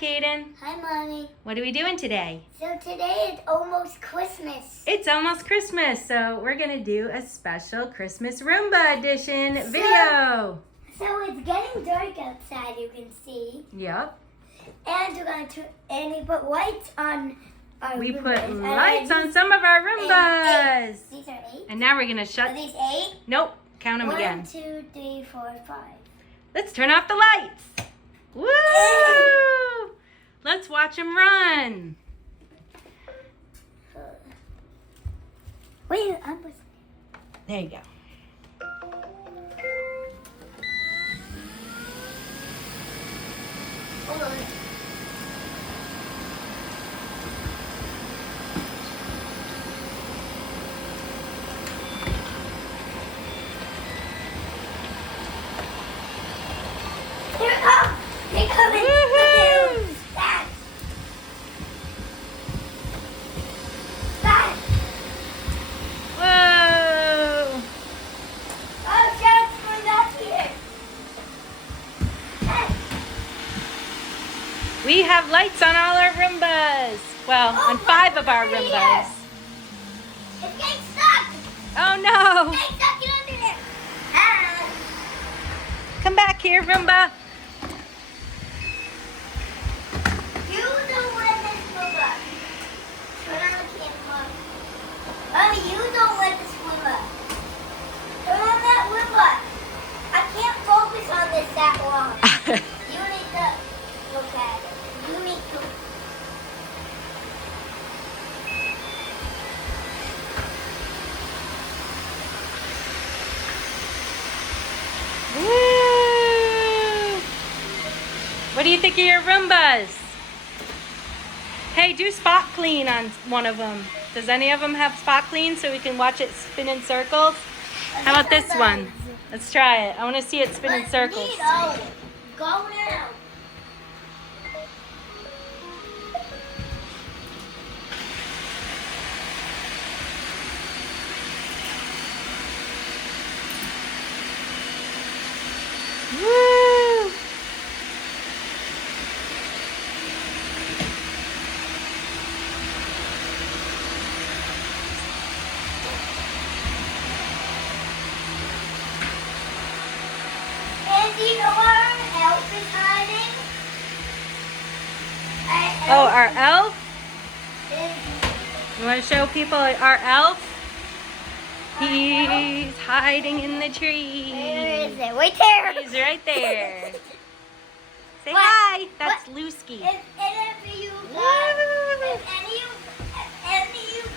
Kaden. Hi, Mommy. What are we doing today? So today is almost Christmas. It's almost Christmas, so we're going to do a special Christmas Roomba edition video. So it's getting dark outside, you can see. Yep. And we're going to we put lights on our We Roombas. put lights on some of our Roombas. These are 8. And now we're going to shut... Are these 8? Nope. Count them again. 1, 2, 3, 4, 5. Let's turn off the lights. Woo! Let's watch them run. Wait, I'm... There you go. Hold on. Here it comes! They're coming! Woohoo! Back! Back! Whoa! Oh, Sheriff's coming back here! Back. We have lights on all our Roombas. Well, Oh, on 5 of our look over Roombas. here. It's getting stuck! Oh no! It's getting stuck! Get under there! Ah. Come back here, Roomba. You don't let this move up. Turn on the camera. Mommy, you don't let this move up. Turn on that move up. I can't focus on this that long. You need to look at it. You need to. Woo! What do you think of your Roombas? Hey, do spot clean on one of them. Does any of them have spot clean so we can watch it spin in circles? How about this one? Let's try it. I want to see it spin in circles. Go now. Woo! And do you know where our elf is hiding? Oh, our elf? Is You want to show people our elf? He's hiding in the tree. Where is it? Right there. He's right there. Say What? hi. That's Lusky. If any of you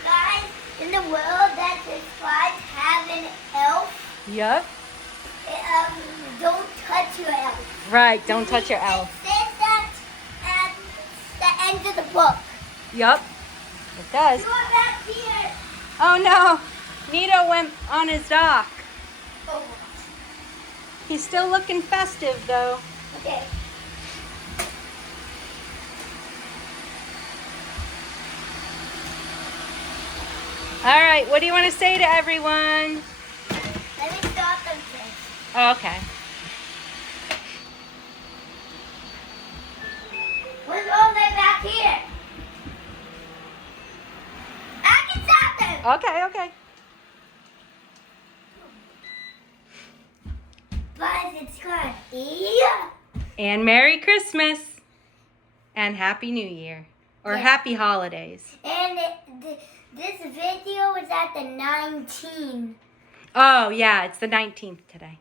guys in the world that subscribe have an elf, Yep. don't touch your elf. Right. Don't touch your elf. It says that at the end of the book. Yep. It does. You are back here. Oh no. Nito went on his dock. Oh, He's still looking festive though. okay. All right. What do you want to say to everyone? Let me stop them first. Oh, okay. What's all that back here? I can stop them. Okay. Okay. But it's good. Yeah. And Merry Christmas. And Happy New Year. Or Yeah. Happy Holidays. And this video is at the 19. Oh, yeah. It's the 19th today.